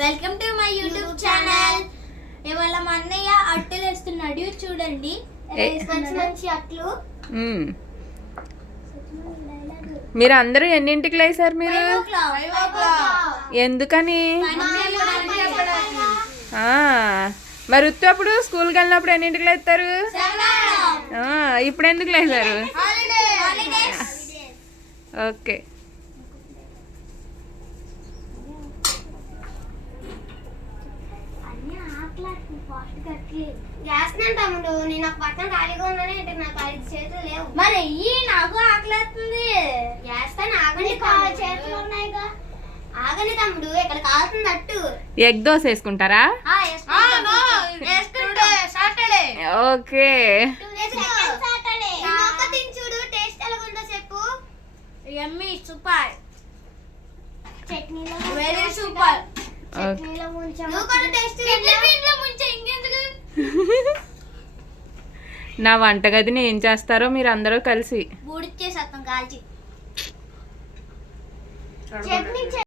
Welcome to my YouTube channel. ఇవాళ మా అన్నయ్య అట్టలు వేస్తున్నాడు, చూడండి. మంచి అట్లు. మీరు అందరూ ఎన్నింటికి లేసారు? మీరు ఎందుకని? మరి అప్పుడు స్కూల్కి వెళ్ళినప్పుడు ఎన్నింటికి లేస్తారు? ఇప్పుడు ఎందుకు లేసారు? ఓకే. తమ్ముడు నేను ఒక పక్కన ఖాళీగా ఉన్నానే, నాకు 5 చేతులు లేవు. మరి నాకు ఆకలేస్తుంది. చేస్తాను, ఆగండి. చేతులు ఉన్నాయిగా. ఆగండి తమ్ముడు, ఇక్కడ కాలుతుంది అట్టు. ఎగ్ దోశ వేసుకుంటారా? ఓకే. చూడు టేస్ట్ ఎలా ఉందో చెప్పు. Yummy, super. చట్నీలో వెరీ సూపర్. చట్నీలో ముంచు. నువ్వు కూడా టేస్ట్ ఇంట్లో ముంచే, ఇంకెందుకు? నా వంటగదిని ఏం చేస్తారో మీరు అందరూ కలిసి బూడిచ్చేసేస్తాం కాల్చి.